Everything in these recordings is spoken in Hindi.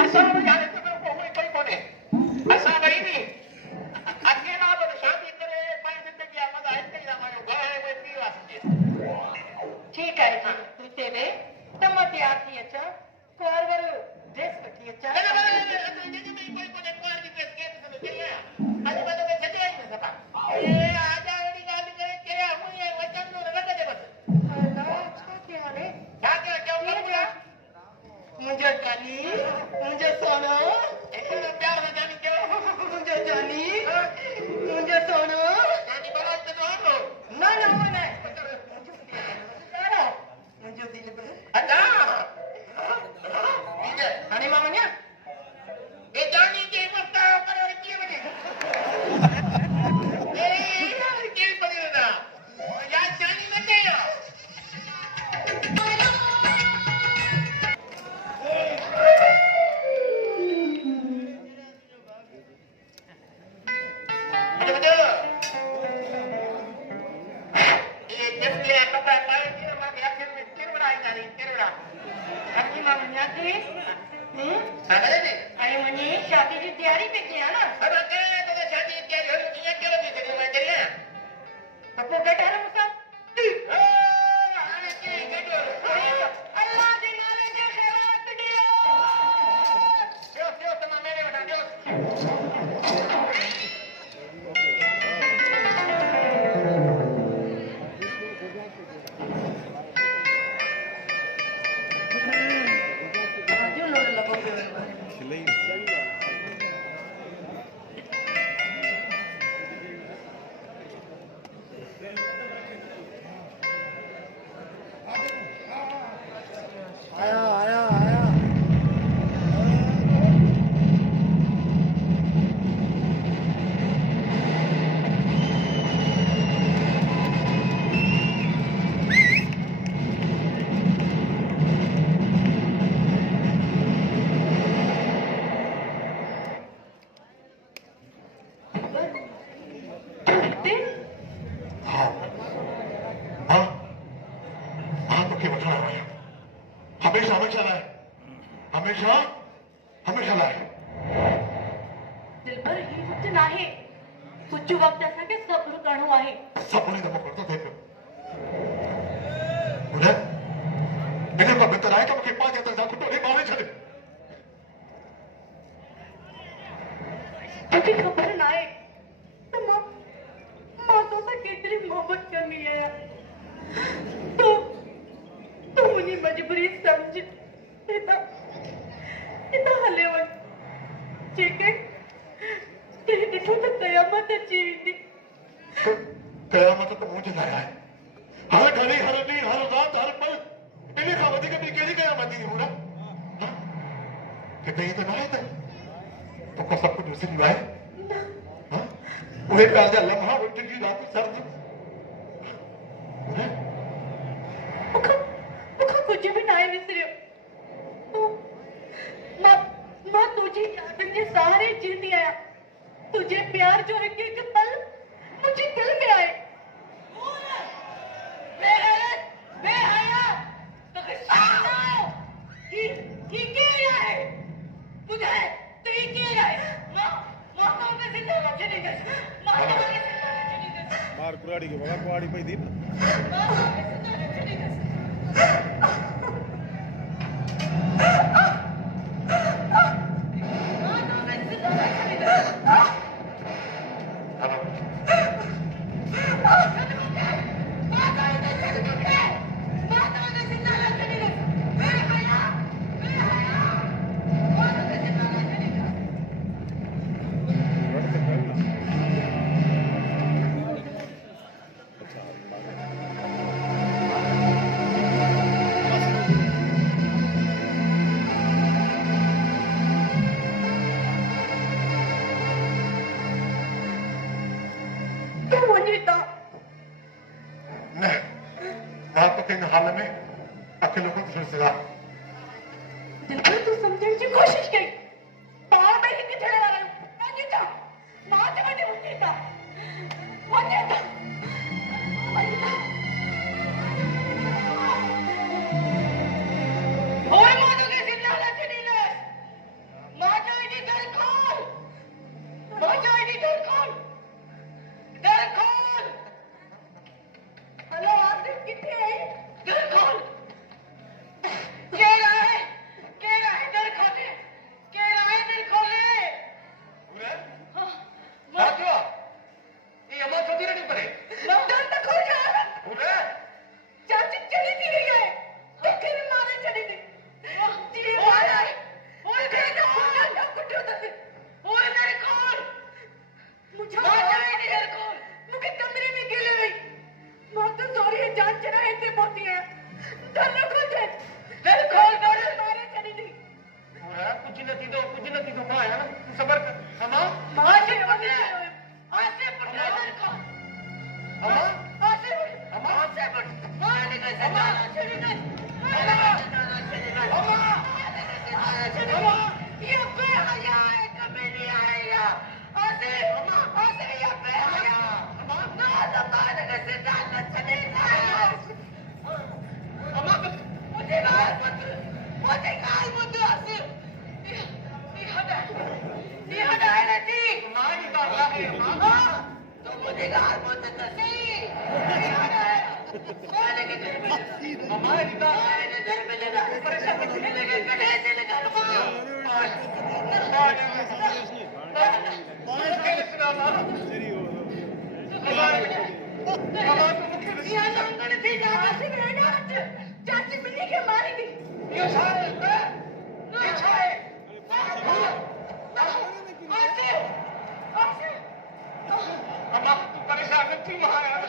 असं झालं तर कोई कोण आहे असा नाही मी अकेला बर शादी करे पाहिजे ते की आम्हाला ऐकते ना माझ्या गाय में पी वाजते ठीक आहे तू तेरे तर मग ते आती याच्या कारवर ड्रेस कटी याच्या मुझे जानी मुझे सोना प्यार जानी क्यों मुझे जानी मुझे सोना जानी बड़ा तो ना ना वो नहीं मुझे दिल पे अच्छा आणि मामन्या ये जानी के मत पर की बने ए के बने ना या जानी मत या आणि म्हणजे शादीची तयारी पेटली आहे ना पप्पू काय ठरवलं मुसा अल्लाह के नाले के खैरात हमेशा हमेशा लाए हमेशा हमेशा लाए दिलबर ही फक्त नाही कुछ वक्त ऐसा के सब्र करणो आहे सपने दम करता थे उन्हें इन्हें को बेहतर आए कि मुझे पाँच तक जाकर तो नहीं मारे चले तुझे खबर नाही तो माँ तो सा कितनी मोहब्बत करनी है तो मुझे मजबूरी समझ इतना हलेवन चिकन तेरे तो कयामत जीवी कयामत तो मुझे लाया है हर घड़ी हर दिन हर रात हर पल इन्हें खावती के बिकेरी कयामत ही पूरा कहते ही तो ना है तो सब कुछ दूसरी बात है उन्हें प्यार जा लम्हा उठ की रात सर्द कुछ भी नाही विसरियो माँ तुझी यादन के सहारे जीती आया तुझे प्यार जो एक एक पल मुझे दिल में आए बेहया तो ही के आए मुझे तो ही के आए माँ तो उन्हें जिंदा बच्चे नहीं कर माँ तो उन्हें जिंदा बच्चे नहीं कर मार कुराड़ी के बाबा कुराड़ी पे दी माँ तो उन्हें जिंदा बच्चे नहीं कर हाल में अकेले को सिलसिला दिलबर तू समझने की कोशिश की पाव में ही किधरे वाला वंदिता माते मध्ये वंदिता वंदिता होय माधव के सिन्नाला चढील कुछ न थींदो मां आहियां न तूं सबर कर अमा मां जे वने आसे पुट अमा आसे पुट मां ने कैसे जाना छड़ी नहीं अमा ये पे आया है कभी नहीं आएगा आसे ये पे आया ना जमाने कैसे जाना चलेगा अमा मुझे गाल मत आसे ये हटा है नती मां की बात है अमा तू मुझे गाल मत कसी ये हटा है मैंने के घर में अमा की बात है मैंने घर में लेना परेशान मत लेके कटे से लगा लो चाची मिली के मारेगी ये अमा तू परेशान मत थी मां यार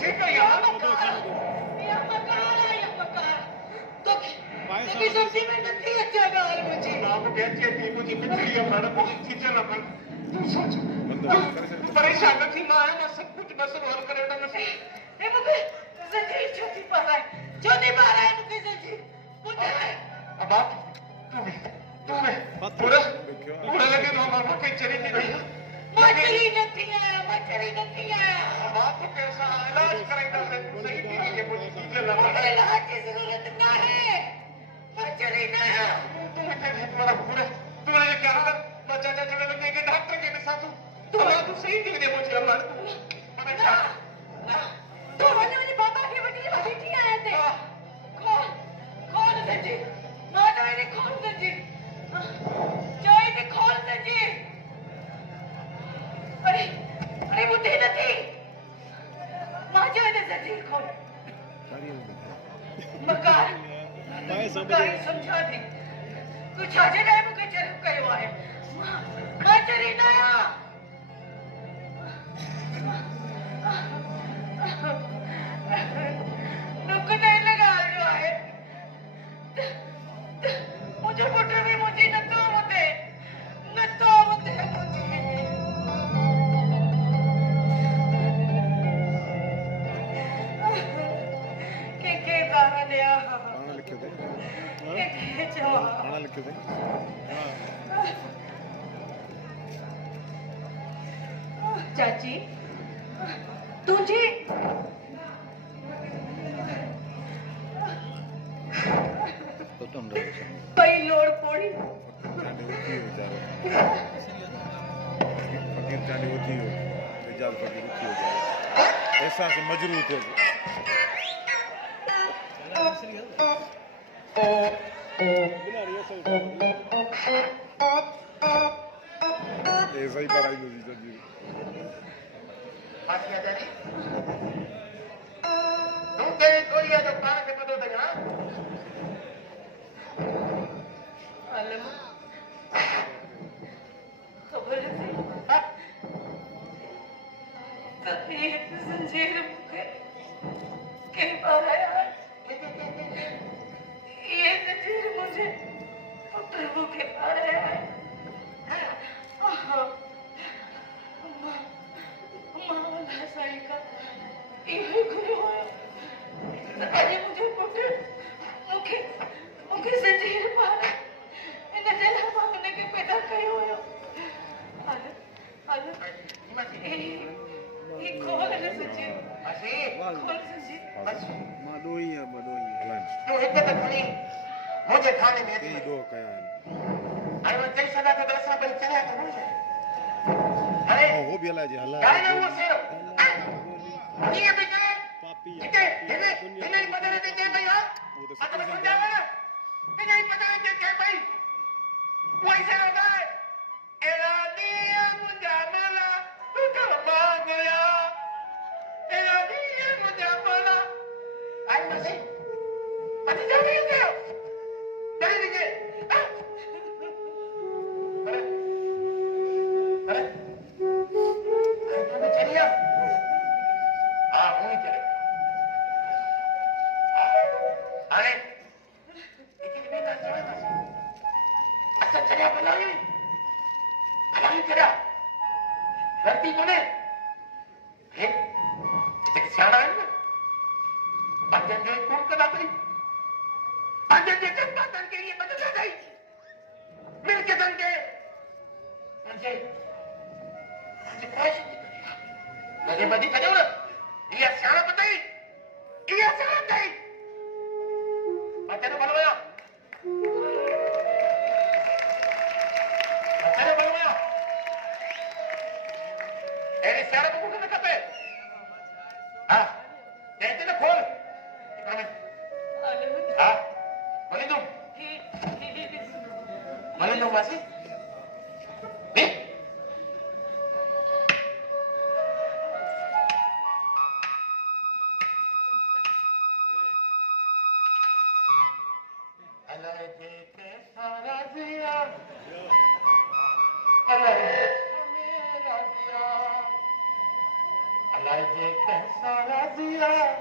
ठीक है यार सब्जी में नहीं अच्छा गाल मुझे मां को कहती है कि मुझे बिजली हमारा मुझे खींचा ना पड़ तू सोच तू परेशान मत थी मां मैं सब कुछ बस और करेगा मैं ये मुझे जंजीर छोटी पा रहा है मुझे जंजीर मुझे अब आप तू पूरा लगे ना मामा के चली नहीं मछली नहीं है अब आप तो कैसा इलाज करेगा सही नहीं है मुझे खींचा ना पड़ इलाज की जरूरत ना है मछली ना है तुम्हारा पूरा तूने क्या कहा मैं चाचा चले लगे के डॉक्टर के साथ तू सही नहीं दे मुझे अमर तो मुझे बाबा की बेटी आए थे कौन सच्ची मां तो मेरी कौन सच्ची कौन सच्ची अरे मुझे नहीं मां जो है सच्ची कौन मकार समझा थी कुछ आजे नहीं मुझे जरूर करो है मां चली नया नुक नहीं लगा जो है मुझे पुट भी मुझे न तो मुझे के गाना लिया राणा लिखे थे के जवाब राणा लिखे थे चाची तुझे तो तुम कई लोड़ पड़ी फकीर जाने होती हो इजाज़त फकीर होती हो जाए ऐसा से मजरूत है ऐसा ही पढ़ाई होती जंजीर आसिया जानी तू तेरी कोई है तो कान के पदों तक ना आलम खबर थी तबीयत जंजीर मुझे कई बार आया ये जंजीर मुझे प्रभु के पार आया है माला साई का ये गुरु है अरे मुझे पुट मुझे जंजीर पार इन दिल मांगने के पैदा कयो हो हाल ये कौन है सच्ची असी कौन सच्ची माडोई है हलाइन तू हिते तक खणी मुझे खाने में कई दो कया अरे मैं चई सदा तो दसा बल चला तो मुझे अरे हो भी हला जे हला काय ना वो सेरो ये बेटा पापी इते इने बदले दे के भैया वो तो मतलब समझावा ना इने बदले दे के भाई वो ऐसे होता है एरा दिया मुझे मिला तू तो भाग गया एरा दिया मुझे मिला आई मसी अति जाने दे चले दीजिए अरे चलिए हाँ वहीं चले अरे के लिए बदल गई मिल के दंगे म्हणजे काय लगे मधी करेवलं या शाळा बताई या शाळा ताई आता बोलवया आता बोलवया एरी शाळा बघू का पे हा त्याचे ना खोल हा Malindung. Malindung masih? Nih. Alaihi kesarazia. Alaihi kesarazia.